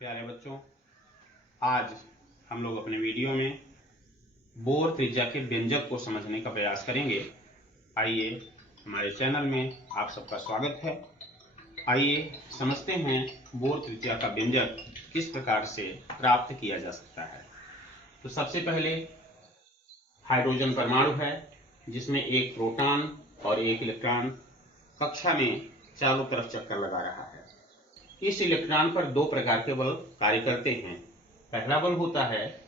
प्यारे बच्चों, आज हम लोग अपने वीडियो में बोर त्रिज्या के व्यंजक को समझने का प्रयास करेंगे। आइए, हमारे चैनल में आप सबका स्वागत है। आइए समझते हैं बोर त्रिज्या का व्यंजक किस प्रकार से प्राप्त किया जा सकता है। तो सबसे पहले हाइड्रोजन परमाणु है जिसमें एक प्रोटॉन और एक इलेक्ट्रॉन कक्षा में चारों तरफ चक्कर लगा रहा है। इस इलेक्ट्रॉन पर दो प्रकार के बल कार्य करते हैं। पहला बल होता है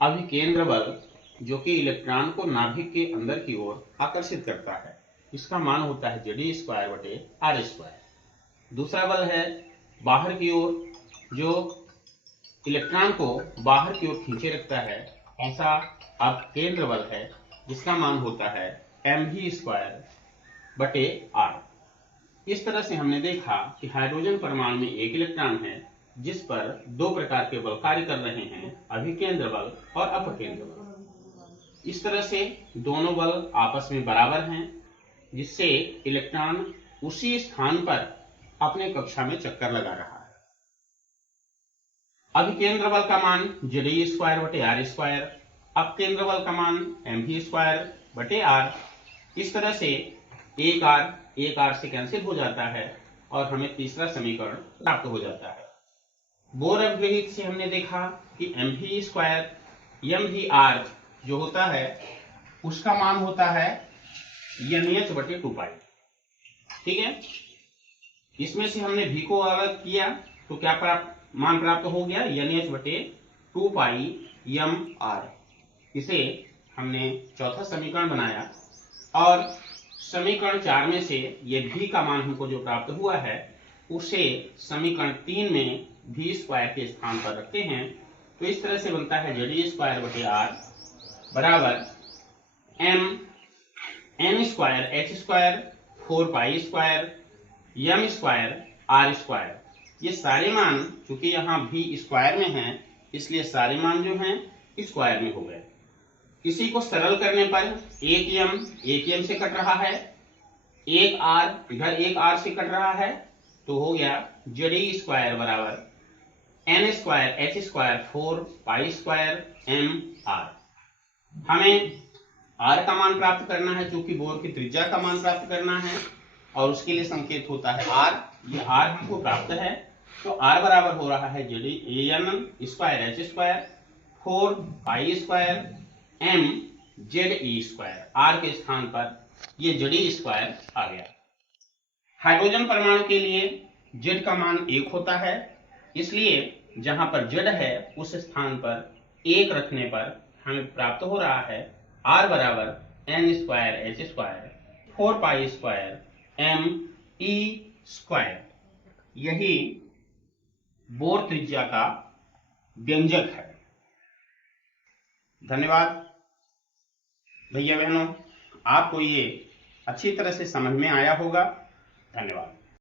अभिकेंद्र बल, जो कि इलेक्ट्रॉन को नाभिक के अंदर की ओर आकर्षित करता है। इसका मान होता है Ze²/r²। दूसरा बल है बाहर की ओर, जो इलेक्ट्रॉन को बाहर की ओर खींचे रखता है। ऐसा अभिकेंद्र बल है जिसका मान होता है mv²/r। इस तरह से हमने देखा कि हाइड्रोजन परमाणु में एक इलेक्ट्रॉन है जिस पर दो प्रकार के बल कार्य कर रहे हैं, अभिकेंद्र बल और अपकेंद्र बल। इस तरह से दोनों बल आपस में बराबर हैं, जिससे इलेक्ट्रॉन उसी स्थान पर अपने कक्षा में चक्कर लगा रहा है। अभिकेंद्र बल का मान Ze²/r², अपकेंद्र बल का मान mv²/r। इस तरह से एक आर से कैंसिल हो जाता है और हमें तीसरा समीकरण प्राप्त हो जाता है। बोर अपग्रहित से हमने देखा कि mv² जो होता है उसका मान होता है NH/2π। ठीक है, इसमें से हमने v को अलग किया तो क्या मान प्राप्त हो गया? NH/2πmr। इसे हमने चौथा समीकरण बनाया और समीकरण 4 में से ये v का मान हमको जो प्राप्त हुआ है उसे समीकरण 3 में v² के स्थान पर रखते हैं। तो इस तरह से बनता है Ze²/r बराबर mn²h² 4π² m²r²। ये सारे मान चूंकि यहाँ v स्क्वायर में है इसलिए सारे मान जो हैं स्क्वायर में हो गए। इसी को सरल करने पर एक m से कट रहा है, एक r इधर एक r से कट रहा है, तो हो गया Ze² बराबर n²h² 4π² mr। हमें r का मान प्राप्त करना है, चूंकि बोर की त्रिज्या का मान प्राप्त करना है और उसके लिए संकेत होता है r। ये r हमको प्राप्त है, तो r बराबर हो रहा है An²h² 4π² mZe²। r के स्थान पर ये Ze² आ गया। हाइड्रोजन परमाणु के लिए Z का मान 1 होता है, इसलिए जहां पर Z है उस स्थान पर 1 रखने पर हमें प्राप्त हो रहा है r बराबर n²h² 4π² me²। यही बोर त्रिज्या का व्यंजक है। धन्यवाद भैया बहनों, आपको ये अच्छी तरह से समझ में आया होगा।